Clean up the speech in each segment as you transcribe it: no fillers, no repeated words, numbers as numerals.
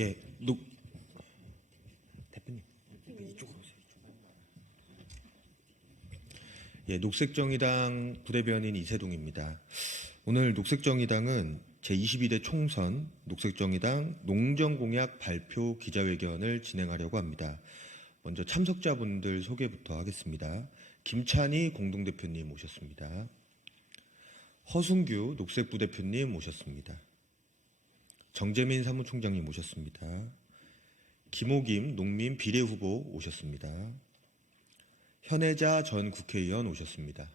예, 대표님 이쪽으로 오세요. 예, 녹색정의당 부대변인 이세동입니다. 오늘 녹색정의당은 제22대 총선 녹색정의당 농정공약 발표 기자회견을 진행하려고 합니다. 먼저 참석자분들 소개부터 하겠습니다. 김찬희 공동대표님 오셨습니다. 허순규 녹색부대표님 오셨습니다. 정재민 사무총장님 오셨습니다. 김호김 농민 비례후보 오셨습니다. 현혜자 전 국회의원 오셨습니다.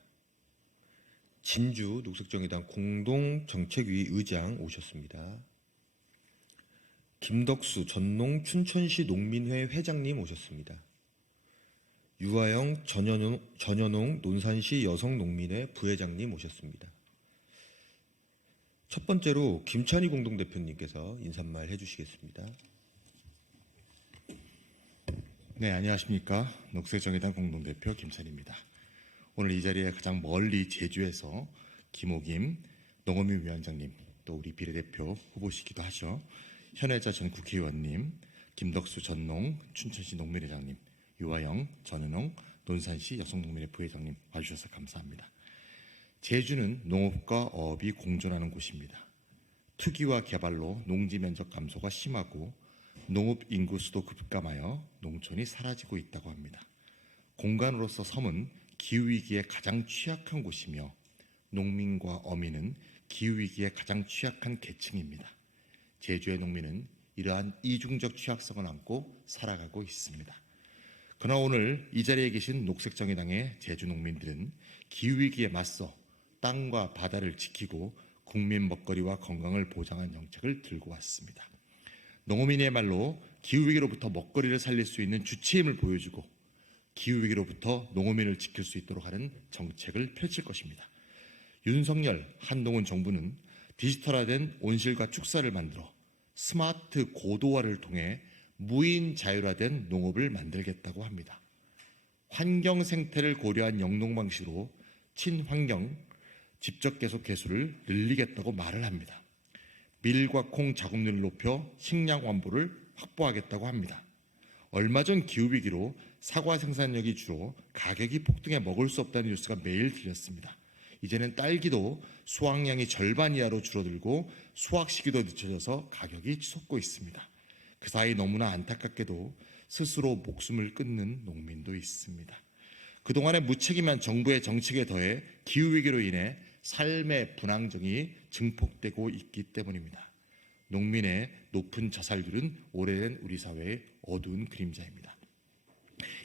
진주 녹색정의당 공동정책위 의장 오셨습니다. 김덕수 전농 춘천시 농민회 회장님 오셨습니다. 유아영 전현홍 논산시 여성농민회 부회장님 오셨습니다. 첫 번째로 김찬희 공동대표님께서 인사말 해주시겠습니다. 네, 안녕하십니까. 녹색정의당 공동대표 김찬희입니다. 오늘 이 자리에 가장 멀리 제주에서 김호김 농어민 위원장님, 또 우리 비례대표 후보시기도 하죠. 현혜자 전 국회의원님, 김덕수 전농 춘천시 농민회장님, 유아영 전은홍 논산시 여성농민회 부회장님 와주셔서 감사합니다. 제주는 농업과 어업이 공존하는 곳입니다. 투기와 개발로 농지 면적 감소가 심하고 농업 인구 수도 급감하여 농촌이 사라지고 있다고 합니다. 공간으로서 섬은 기후위기에 가장 취약한 곳이며 농민과 어민은 기후위기에 가장 취약한 계층입니다. 제주의 농민은 이러한 이중적 취약성을 안고 살아가고 있습니다. 그러나 오늘 이 자리에 계신 녹색정의당의 제주 농민들은 기후위기에 맞서 땅과 바다를 지키고 국민 먹거리와 건강을 보장한 정책을 들고 왔습니다. 농어민의 말로 기후위기로부터 먹거리를 살릴 수 있는 주체임을 보여주고 기후위기로부터 농어민을 지킬 수 있도록 하는 정책을 펼칠 것입니다. 윤석열, 한동훈 정부는 디지털화된 온실과 축사를 만들어 스마트 고도화를 통해 무인 자율화된 농업을 만들겠다고 합니다. 환경 생태를 고려한 영농 방식으로 친환경 직접 계속 개수를 늘리겠다고 말을 합니다. 밀과 콩 자국률을 높여 식량 완보를 확보하겠다고 합니다. 얼마 전 기후위기로 사과 생산력이 줄어 가격이 폭등해 먹을 수 없다는 뉴스가 매일 들렸습니다. 이제는 딸기도 수확량이 절반 이하로 줄어들고 수확 시기도 늦춰져서 가격이 치솟고 있습니다. 그 사이 너무나 안타깝게도 스스로 목숨을 끊는 농민도 있습니다. 그동안의 무책임한 정부의 정책에 더해 기후위기로 인해 삶의 불안정이 증폭되고 있기 때문입니다. 농민의 높은 자살률은 오래된 우리 사회의 어두운 그림자입니다.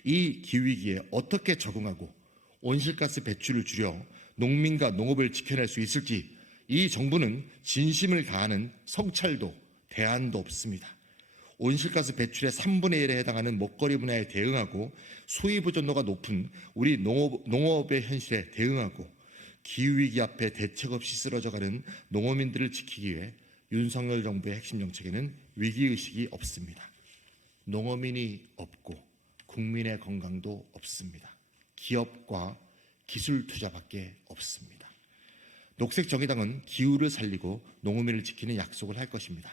이 기후위기에 어떻게 적응하고 온실가스 배출을 줄여 농민과 농업을 지켜낼 수 있을지 이 정부는 진심을 다하는 성찰도 대안도 없습니다. 온실가스 배출의 3분의 1에 해당하는 먹거리 분야에 대응하고 수입 의존도가 높은 우리 농업의 현실에 대응하고 기후위기 앞에 대책 없이 쓰러져가는 농어민들을 지키기 위해 윤석열 정부의 핵심 정책에는 위기의식이 없습니다. 농어민이 없고 국민의 건강도 없습니다. 기업과 기술 투자밖에 없습니다. 녹색정의당은 기후를 살리고 농어민을 지키는 약속을 할 것입니다.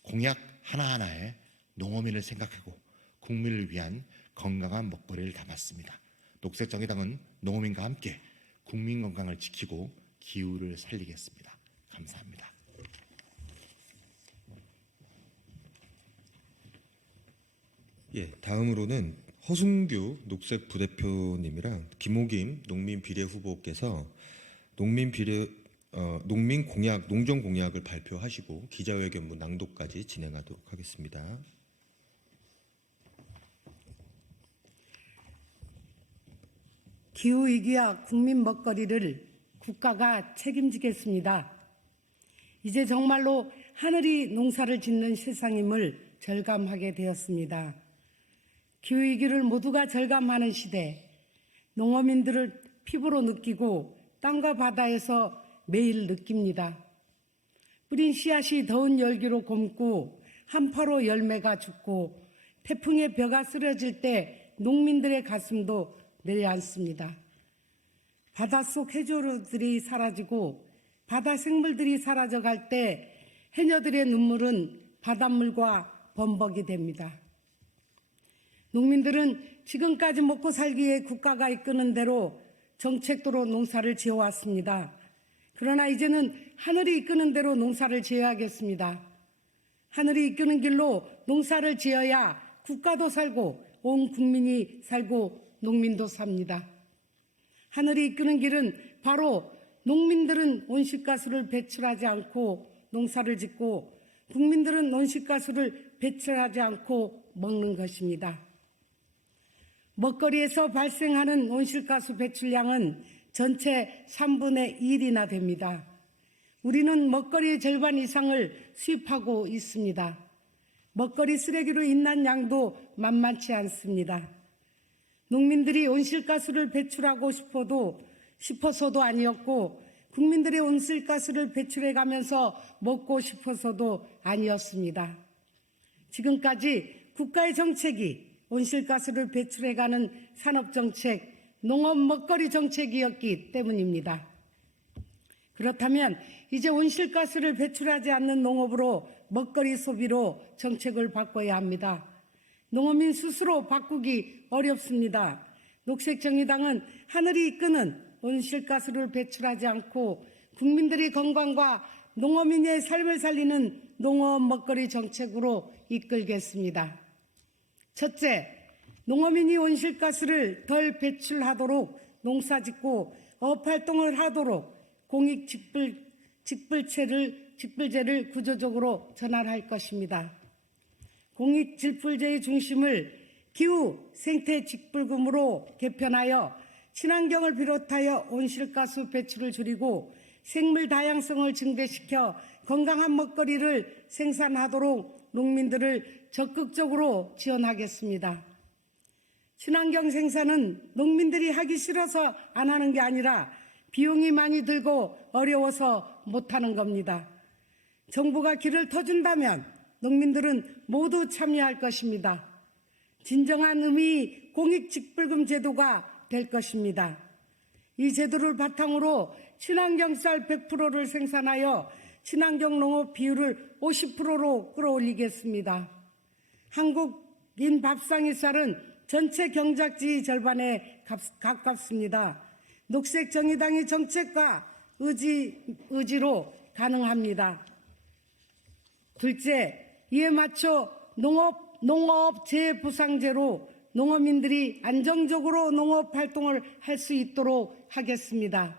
공약 하나하나에 농어민을 생각하고 국민을 위한 건강한 먹거리를 담았습니다. 녹색정의당은 농어민과 함께 국민 건강을 지키고 기후를 살리겠습니다. 감사합니다. 예, 다음으로는 허순규 녹색 부대표님이랑 김호김 농민 비례 후보께서 농민 공약, 농정 공약을 발표하시고 기자회견문 낭독까지 진행하도록 하겠습니다. 기후위기와 국민 먹거리를 국가가 책임지겠습니다. 이제 정말로 하늘이 농사를 짓는 세상임을 절감하게 되었습니다. 기후위기를 모두가 절감하는 시대, 농어민들을 피부로 느끼고 땅과 바다에서 매일 느낍니다. 뿌린 씨앗이 더운 열기로 곪고 한파로 열매가 죽고 태풍의 벼가 쓰러질 때 농민들의 가슴도 내려앉습니다. 바닷속 해조류들이 사라지고 바다 생물들이 사라져갈 때 해녀들의 눈물은 바닷물과 범벅이 됩니다. 농민들은 지금까지 먹고 살기 위해 국가가 이끄는 대로 정책도로 농사를 지어왔습니다. 그러나 이제는 하늘이 이끄는 대로 농사를 지어야겠습니다. 하늘이 이끄는 길로 농사를 지어야 국가도 살고 온 국민이 살고 농민도 삽니다. 하늘이 이끄는 길은 바로 농민들은 온실가스를 배출하지 않고 농사를 짓고 국민들은 온실가스를 배출하지 않고 먹는 것입니다. 먹거리에서 발생하는 온실가스 배출량은 전체 3분의 1이나 됩니다. 우리는 먹거리의 절반 이상을 수입하고 있습니다. 먹거리 쓰레기로 인한 양도 만만치 않습니다. 농민들이 온실가스를 배출하고 싶어서도 아니었고 국민들의 온실가스를 배출해가면서 먹고 싶어서도 아니었습니다. 지금까지 국가의 정책이 온실가스를 배출해가는 산업정책, 농업 먹거리 정책이었기 때문입니다. 그렇다면 이제 온실가스를 배출하지 않는 농업으로 먹거리 소비로 정책을 바꿔야 합니다. 농어민 스스로 바꾸기 어렵습니다. 녹색정의당은 하늘이 이끄는 온실가스를 배출하지 않고 국민들의 건강과 농어민의 삶을 살리는 농업 먹거리 정책으로 이끌겠습니다. 첫째, 농어민이 온실가스를 덜 배출하도록 농사짓고 어업활동을 하도록 공익 직불제를 구조적으로 전환할 것입니다. 공익 직불제의 중심을 기후 생태 직불금으로 개편하여 친환경을 비롯하여 온실가스 배출을 줄이고 생물 다양성을 증대시켜 건강한 먹거리를 생산하도록 농민들을 적극적으로 지원하겠습니다. 친환경 생산은 농민들이 하기 싫어서 안 하는 게 아니라 비용이 많이 들고 어려워서 못하는 겁니다. 정부가 길을 터준다면 농민들은 모두 참여할 것입니다. 진정한 의미 공익직불금 제도가 될 것입니다. 이 제도를 바탕으로 친환경 쌀 100%를 생산하여 친환경 농업 비율을 50%로 끌어올리겠습니다. 한국인 밥상의 쌀은 전체 경작지 절반에 가깝습니다. 녹색정의당의 정책과 의지로 가능합니다. 둘째, 이에 맞춰 농업 재보상제로 농어민들이 안정적으로 농업 활동을 할 수 있도록 하겠습니다.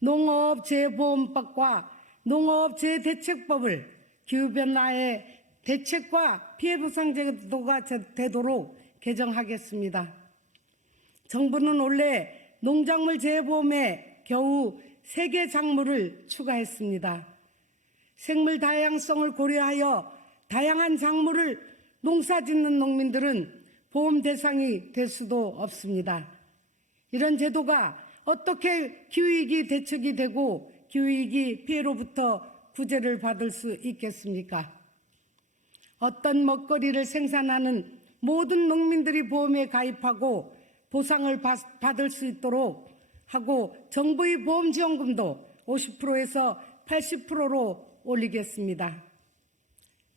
농업재보험법과 농업재대책법을 기후변화의 대책과 피해보상제도가 되도록 개정하겠습니다. 정부는 원래 농작물 재보험에 겨우 3개 작물을 추가했습니다. 생물 다양성을 고려하여 다양한 작물을 농사짓는 농민들은 보험 대상이 될 수도 없습니다. 이런 제도가 어떻게 기후위기 대책이 되고 기후위기 피해로부터 구제를 받을 수 있겠습니까? 어떤 먹거리를 생산하는 모든 농민들이 보험에 가입하고 보상을 받을 수 있도록 하고 정부의 보험지원금도 50%에서 80%로 올리겠습니다.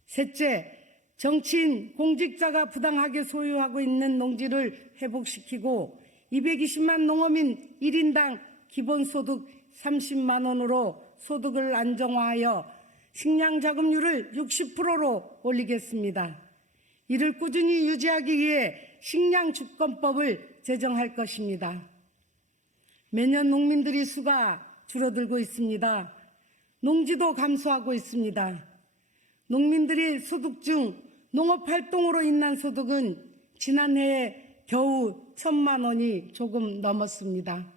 셋째, 정치인, 공직자가 부당하게 소유하고 있는 농지를 회복시키고 220만 농어민 1인당 기본소득 30만 원으로 소득을 안정화하여 식량자금률을 60%로 올리겠습니다. 이를 꾸준히 유지하기 위해 식량주권법을 제정할 것입니다. 매년 농민들의 수가 줄어들고 있습니다. 농지도 감소하고 있습니다. 농민들의 소득 중 농업활동으로 인한 소득은 지난해에 겨우 1,000만 원이 조금 넘었습니다.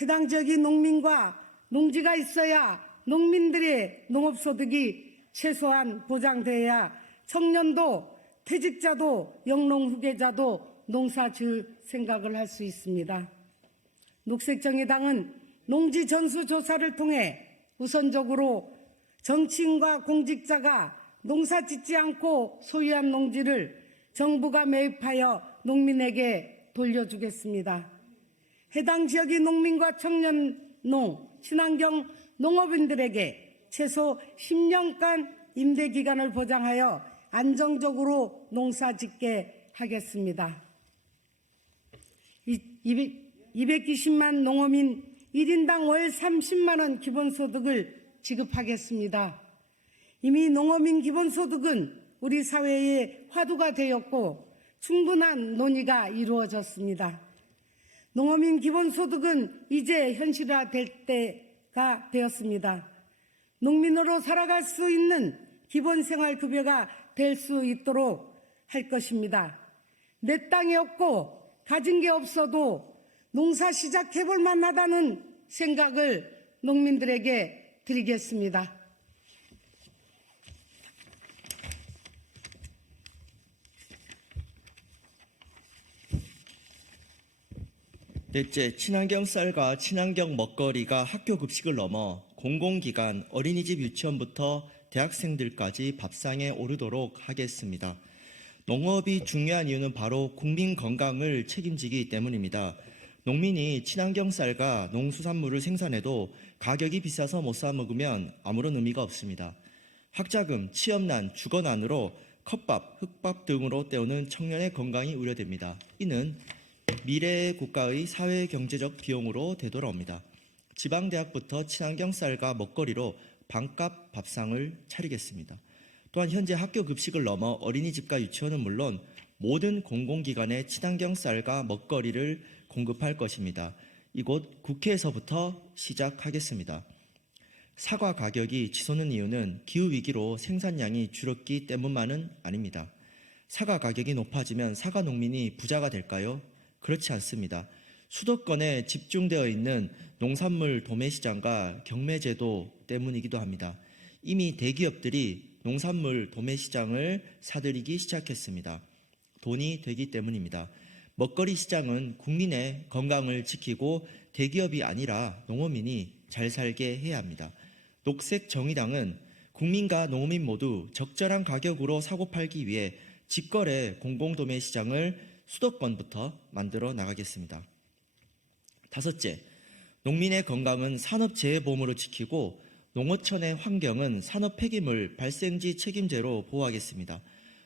해당 지역의 농민과 농지가 있어야 농민들의 농업소득이 최소한 보장돼야 청년도 퇴직자도 영농 후계자도 농사 지을 생각을 할 수 있습니다. 녹색정의당은 농지 전수조사를 통해 우선적으로 정치인과 공직자가 농사 짓지 않고 소유한 농지를 정부가 매입하여 농민에게 돌려주겠습니다. 해당 지역의 농민과 청년농, 친환경 농업인들에게 최소 10년간 임대기간을 보장하여 안정적으로 농사짓게 하겠습니다. 220만 농어민 1인당 월 30만 원 기본소득을 지급하겠습니다. 이미 농어민 기본소득은 우리 사회의 화두가 되었고 충분한 논의가 이루어졌습니다. 농어민 기본소득은 이제 현실화될 때가 되었습니다. 농민으로 살아갈 수 있는 기본생활급여가 될 수 있도록 할 것입니다. 내 땅이 없고 가진 게 없어도 농사 시작해볼 만하다는 생각을 농민들에게 드리겠습니다. 넷째, 친환경 쌀과 친환경 먹거리가 학교 급식을 넘어 공공기관, 어린이집, 유치원부터 대학생들까지 밥상에 오르도록 하겠습니다. 농업이 중요한 이유는 바로 국민 건강을 책임지기 때문입니다. 농민이 친환경 쌀과 농수산물을 생산해도 가격이 비싸서 못 사 먹으면 아무런 의미가 없습니다. 학자금, 취업난, 주거난으로 컵밥, 흙밥 등으로 때우는 청년의 건강이 우려됩니다. 이는 미래의 국가의 사회경제적 비용으로 되돌아옵니다. 지방대학부터 친환경 쌀과 먹거리로 반값 밥상을 차리겠습니다. 또한 현재 학교 급식을 넘어 어린이집과 유치원은 물론 모든 공공기관에 친환경 쌀과 먹거리를 공급할 것입니다. 이곳 국회에서부터 시작하겠습니다. 사과 가격이 치솟는 이유는 기후위기로 생산량이 줄었기 때문만은 아닙니다. 사과 가격이 높아지면 사과 농민이 부자가 될까요? 그렇지 않습니다. 수도권에 집중되어 있는 농산물 도매시장과 경매제도 때문이기도 합니다. 이미 대기업들이 농산물 도매시장을 사들이기 시작했습니다. 돈이 되기 때문입니다. 먹거리 시장은 국민의 건강을 지키고 대기업이 아니라 농어민이 잘 살게 해야 합니다. 녹색정의당은 국민과 농어민 모두 적절한 가격으로 사고 팔기 위해 직거래 공공도매시장을 수도권부터 만들어 나가겠습니다. 다섯째, 농민의 건강은 산업재해보험으로 지키고 농어촌의 환경은 산업폐기물 발생지 책임제로 보호하겠습니다.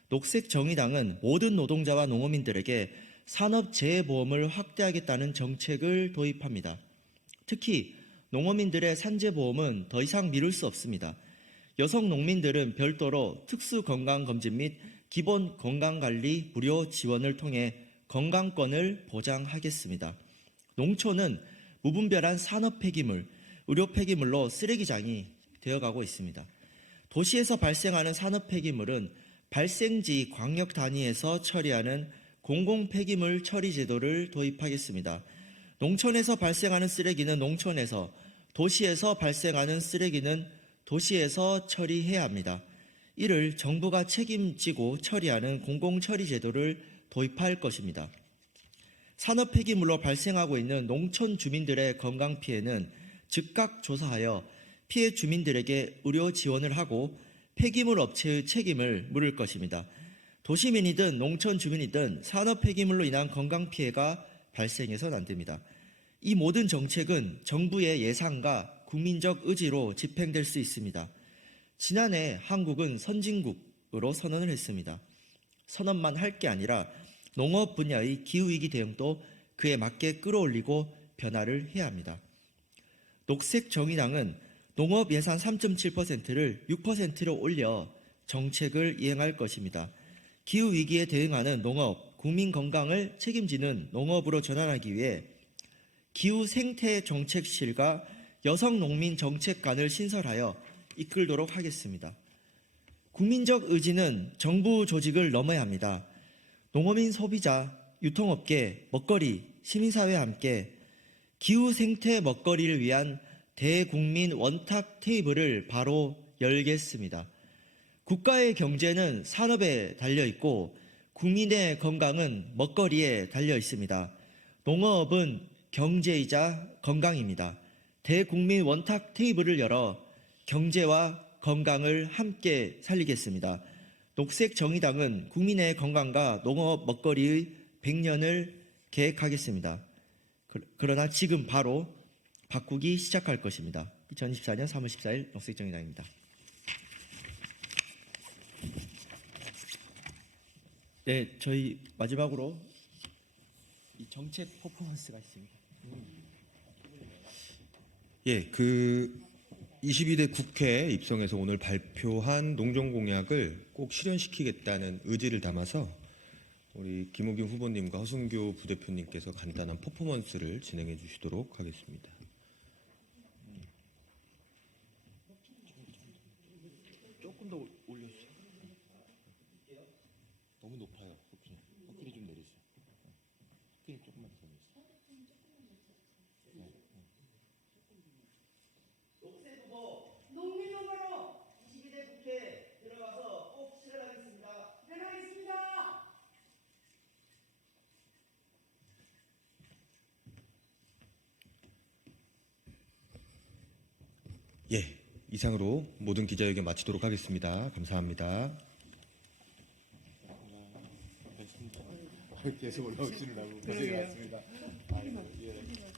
녹색정의당은 모든 노동자와 농어민들에게 산업재해보험을 확대하겠다는 정책을 도입합니다. 특히 농어민들의 산재보험은 더 이상 미룰 수 없습니다. 여성 농민들은 별도로 특수건강검진 및 기본건강관리 무료 지원을 통해 건강권을 보장하겠습니다. 농촌은 무분별한 산업폐기물, 의료폐기물로 쓰레기장이 되어가고 있습니다. 도시에서 발생하는 산업폐기물은 발생지 광역 단위에서 처리하는 공공폐기물 처리 제도를 도입하겠습니다. 농촌에서 발생하는 쓰레기는 농촌에서, 도시에서 발생하는 쓰레기는 도시에서 처리해야 합니다. 이를 정부가 책임지고 처리하는 공공처리 제도를 도입할 것입니다. 산업 폐기물로 발생하고 있는 농촌 주민들의 건강 피해는 즉각 조사하여 피해 주민들에게 의료 지원을 하고 폐기물 업체의 책임을 물을 것입니다. 도시민이든 농촌 주민이든 산업 폐기물로 인한 건강 피해가 발생해서는 안 됩니다. 이 모든 정책은 정부의 예상과 국민적 의지로 집행될 수 있습니다. 지난해 한국은 선진국으로 선언을 했습니다. 선언만 할 게 아니라 농업 분야의 기후위기 대응도 그에 맞게 끌어올리고 변화를 해야 합니다. 녹색정의당은 농업 예산 3.7%를 6%로 올려 정책을 이행할 것입니다. 기후위기에 대응하는 농업, 국민 건강을 책임지는 농업으로 전환하기 위해 기후생태정책실과 여성농민정책관을 신설하여 이끌도록 하겠습니다. 국민적 의지는 정부 조직을 넘어야 합니다. 농어민 소비자, 유통업계, 먹거리, 시민사회와 함께 기후생태 먹거리를 위한 대국민 원탁 테이블을 바로 열겠습니다. 국가의 경제는 산업에 달려 있고 국민의 건강은 먹거리에 달려 있습니다. 농업은 경제이자 건강입니다. 대국민 원탁 테이블을 열어 경제와 건강을 함께 살리겠습니다. 녹색정의당은 국민의 건강과 농업 먹거리의 100년을 계획하겠습니다. 그러나 지금 바로 바꾸기 시작할 것입니다. 2024년 3월 14일 녹색정의당입니다. 네, 저희 마지막으로 이 정책 퍼포먼스가 있습니다. 예, 그 22대 국회 입성에서 오늘 발표한 농정 공약을 꼭 실현시키겠다는 의지를 담아서 우리 김호김 후보님과 허승교 부대표님께서 간단한 퍼포먼스를 진행해 주시도록 하겠습니다. 조금 더 올려주세요. 너무 높아요. 커피는 좀 내리세요. 커피는 조금만 더 내리세요. 농민 후보로 22대 국회 들어가서 꼭 실현하겠습니다. 변하겠습니다. 예, 이상으로 모든 기자회견 마치도록 하겠습니다. 감사합니다. 계속 올라오시느라고 고생이 많습니다. 아이고, 예.